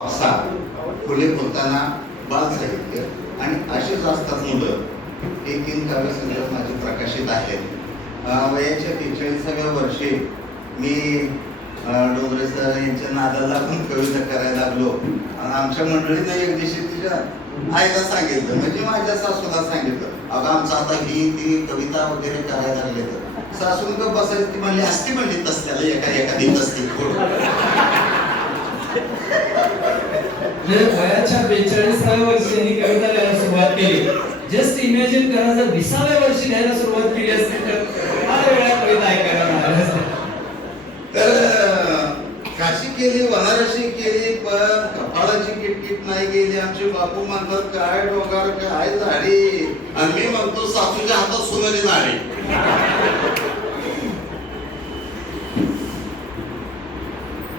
असा फुले बोलताना बाल साहित्य आणि अशीच असतात मुलं हे तीन काव्यसंग्रह माझे प्रकाशित आहेत. वयाच्या बेचाळीसाव्या वर्षी मी डोंगरे सर यांच्या नादाला पण कविता करायला लागलो. आणि आमच्या मंडळीनं एक दिवशी तिच्या आईला सांगितलं म्हणजे माझ्या सासूला सांगितलं अगं आमचं आता ही ती कविता वगैरे करायला लागले तर सासून बसायची म्हणली असती म्हणली तसल्याला एका एखादी तसली खोड वयाच्या बेचाळीसाव्या वर्षी त्यांनी कविता लिहायला सुरुवात केली. जस्ट इमॅजिन करा जर विसाव्या वर्षी लिहायला सुरुवात केली असती तर फार वेळा कविता ऐकायला मिळाल्या तर काशी केली वाराशी केली पण कपाळाची किटकिट नाही गेली. आमचे बापू म्हणतात काय डोंगर काय झाडी? आणि मी म्हणतो सासूच्या हातात सोनेरी झाडी.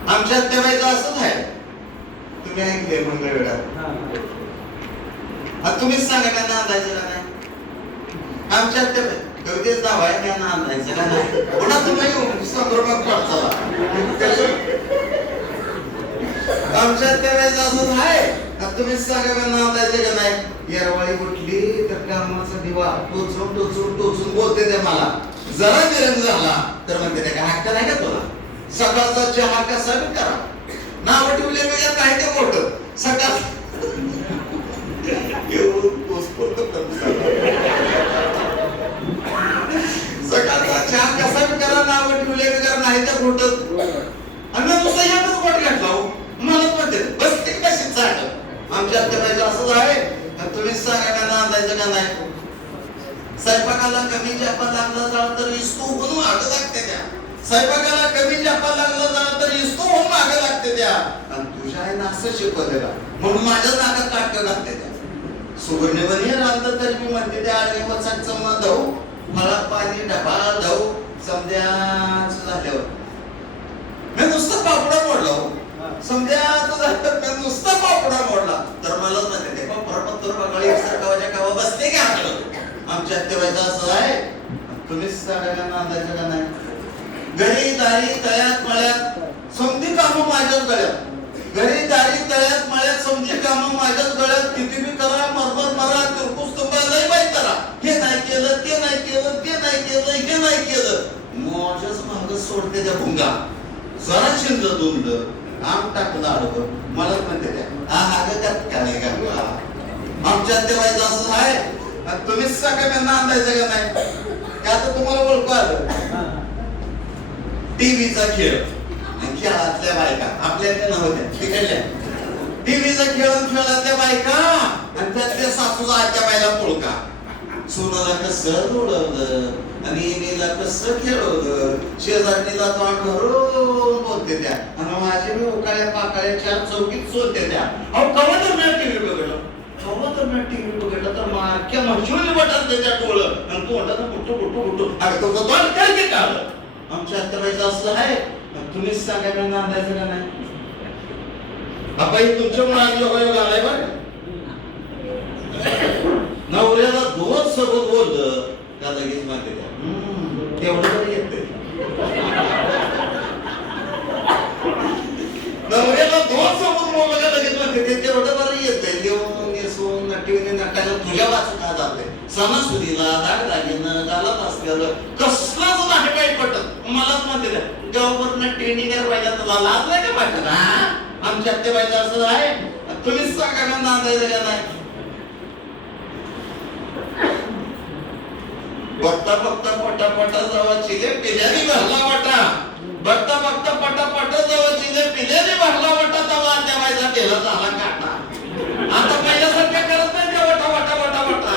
आमच्या तेव्हाचं असंच आहे. तुम्ही ऐकले मंगळवेढ्यात आता तुम्हीच सांगा का नांदायचं का नाही? आमच्या ते कवितेच नाव आहे का नांदायचं का नाही? पुन्हा तुम्ही संभ्रमात पडता आमच्या तेव्हाचं असंच आहे. तुम्हीच सांगा का नांदायचं का नाही? येरवाळी उठली तर कामाचा दिवा. टोचून टोचून टोचून बोलते ते मला. जरा विरंग झाला तर म्हणते ते काय हक्क नाही का तुला? सकाळचा चहा कसा करा. नाव ठेवले वेगळ्या काय ते मोठ सकाळ सकाळचा चहा कसा बी नाव ठेवले वगैरे नाही तर खोटं. आणि तुझा यातच पोट घातला हो. मला म्हणते बस ते कशीच चाट आमच्या आत्याबाईचं असंच आहे. आणि तुम्हीच सांगा का नांदायचं का नाही? स्वयंपाकाला कमी जापा लागला जाळ तर इस्तू म्हणून मागं लागते त्या स्वयंपाकाला कमी जापा लागला जाळ तर इस्तू द्या. आणि तुझ्या आईनं असं शिकवत का म्हणून माझ्या नाकात काटकं लागते त्या. सुवर्णवनी राहतं तर मी म्हणते त्या आळणी वचाक चम्मा धाऊ मला पाणी डबा धाऊ समद्याच झाल्यावर. मी नुसतं पापडा मोडला हो. समद्याच झालं मी नुसतं पापडा मोडला. तर मला म्हणते ते परपत्तर बघाळी सरकावाच्या कावा बसते की आपलं आमच्या तेव्हाचं असं आहे. तुम्हीच सगळ्यांना अंदाज का नाही घरी दारी तळ्यात मळ्यात समधी कामं माझ्याच गळ्यात. घरी दारी तळ्यात मळ्यात समधी कामं माझ्याच गळ्यात. किती बी करा मरमर मरा तिरकुस तुंबा लय बाई करा. हे नाही केलं ते नाही केलं ते नाही केलं हे नाही केलं. माझ्याच माग सोडते त्या भुंगा. जरा शिंद दुंद आम टाकलं आडवं. मला म्हणते त्या हा हा त्यात काय का? आमच्या तेव्हाचं असं आहे. तुम्हीच सांगा का नांदायचं का नाही? का आता तुम्हाला ओळखू आलं. टीव्हीचा खेळ. आणि खेळातल्या बायका. आपल्यातल्या नव्हत्या तिकडल्या टीव्हीचा खेळ खेळातल्या बायका आणि त्यातल्या सासूला आजच्या बायला पोळका. सोनाला कसं उडवलं आणि इनीला कसं खेळवलं? शेजारणीला तोंड भरून बोलते त्या. आणि माझे मी उकाळ्या पाकाळ्या चार चौकीत सोडते त्या. अहो कवा तर मी टीव्ही बघितलं? कवा तर मी टीव्ही बघितलं? तर मागच्या म्हशीवली बटन त्या टोळ. आणि तोंडानं कुठं कुठं कुठं अरे तुझं तोंड काय ते काढलं आमच्या आत्याबाईचं असं आहे. तुम्हीच सांगा का नांदायचं का नाही? बाबाई तुमच्यामुळे आज योगायोग आलाय बरं? नवऱ्याला दोन सोबत बोललं का लगेच माहिती द्या? तेवढं तरी येते नवऱ्याला दोन सोबत बोललं का लगेच माहिती ते तेवढं बरं येते देऊन नेसून नटीने नटायला तुझ्या वाचून जाते सणासुदीला दाग दागदागिनं गालात असलेलं कस मलाच म्हणते त्या गावावरनं टेणी पाहिजे तुला लाज नाही का पाहिजे ना आमच्या ते पाहिजे असं आहे. तुम्हीच सांगा का नांदायचं का नाही. बघता बघता पटा पटा जावा चिले पिल्याने भरला वाटा. बघता बघता पटा पटा जावा चिले पिल्याने भरला वाटा तवा त्या बाईचा तेला झाला काटा आता पहिल्यासारख्या करत नाही त्या वटा वटा वटा वटा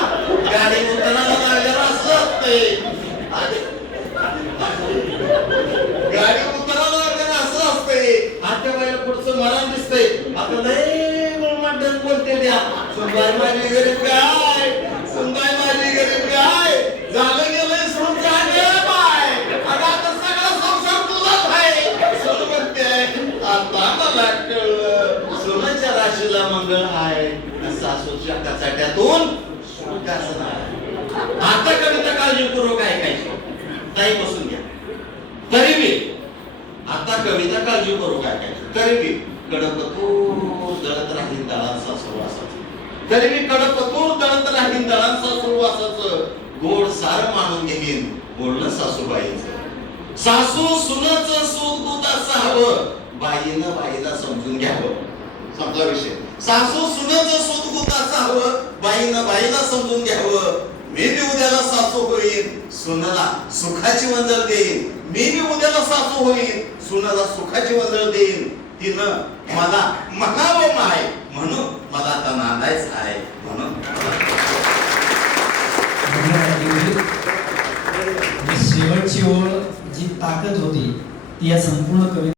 गाडी उतरायला लागल्यावर असं असते गाडी उतरायला लागल्यावर असं असते आता बाईला पुढचं मरण दिसतंय. आता लय मुळमांडण बोलते त्या. सुनबाई माझी गरीब काय सुनबाई माझी गरीब काय झालं गेलंय सोडून काय गेलं बाय अगं आता सगळा संसार तुझाच आहे. सोन म्हणते आता मला कळलं सोनाच्या राशीला मंगळ आहे. सासूच्या कचाट्यातून सुखाचं नाही आता कविता काळजीपूर्वक ऐकायची. ताई बसून घ्या. तरी मी आता कविता काळजीपूर्वक ऐकायची. तरी मी कडकूर दळत राहीन दळांचा सुवासाचं. तरी मी कडकतूर दळत राहीन दळांचा सुवासाचं. गोड सार मानून घेईन बोलणं सासूबाईचं. सासू सुनच सुख दूत असावं. बाईनं बाईला समजून घ्यावं. संपला विषय. सासू सुनच सुख दूत असावं. बाईनं बाईला समजून घ्यावं. मी बी उद्याला सासू होईन. सुनाला सुखाची वंदर देईन. मी बी उद्याला सासू होईन. सुनाला सुखाची वंदर देईन. तिनं मला म्हणावं माय म्हणून मला आता नांदायचं आहे. म्हणून म्हणजे शेवटची ओळ जी ताकद होती ती या संपूर्ण कविता